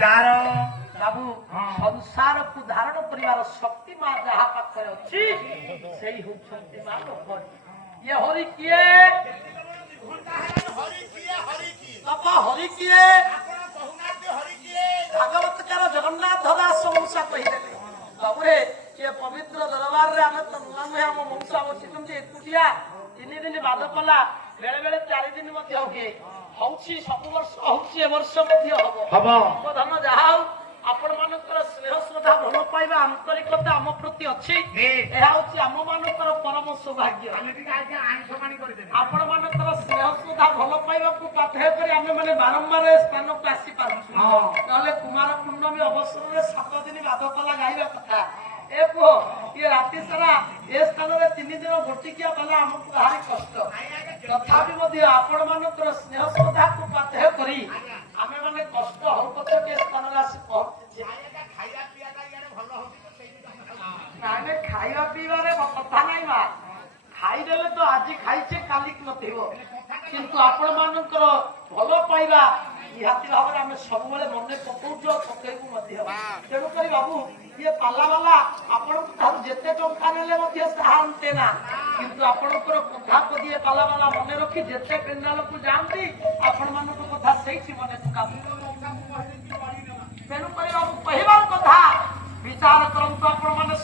विचार बाबू संसार को धारण करिवार शक्ति मां जहा पाखरे अछि सेही होछंती मां लोक ये हरि किए बाबा हरि किए भागवत कार जगन्नाथ दास वंशा कहिदेले बाबू रे ये पवित्र दरबार रे आमे त नुआ हम वंशा बसितुम जे एकुटिया 3 दिन बाद पला बेले बेले 4 दिन मध्ये होके हौछि सब वर्ष हौछि ए वर्ष मध्ये हबो धन जाहाउ आपण मानकर स्नेह श्रद्धा भल पाइबा आंतरिकता आम प्रति अछि एहा होछि आम मानकर परम सौभाग्य आपण मानकर स्नेह श्रद्धा भल पाइबा को पाथे करी आमे माने बारंबार स्थान को आसी पारछु तले कुमार पूर्णमी अवसर रे 7 दिन बादकला गाइबा कथा ए पुओ ये राति सारा ए स्थान रे 3 दिन गोटिकिया बला हमको भारी कष्ट तथापि मध्ये आपण मानकर स्नेह श्रद्धा को पाथे करी आमे माने कष्ट हरकत के स्थान रे आसी पहुंचे नामे खाइबा पीबारे कथा नाही बा खाई देले तो आज खाइछे काली नथिबो किंतु आपण मानकर भलो पाइबा निहाती भाव आम सब मन पकौ पकईबू तेणु कर बाबू ये पाला वाला आपण जिते टंका ने साहते ना किंतु आपणकर कथा को दिए पाला वाला मन रखी जिते पेंडाल को जाती आपण मान कथा से मन तेणु कर बाबू कहबार कथा विचार करंतु आपण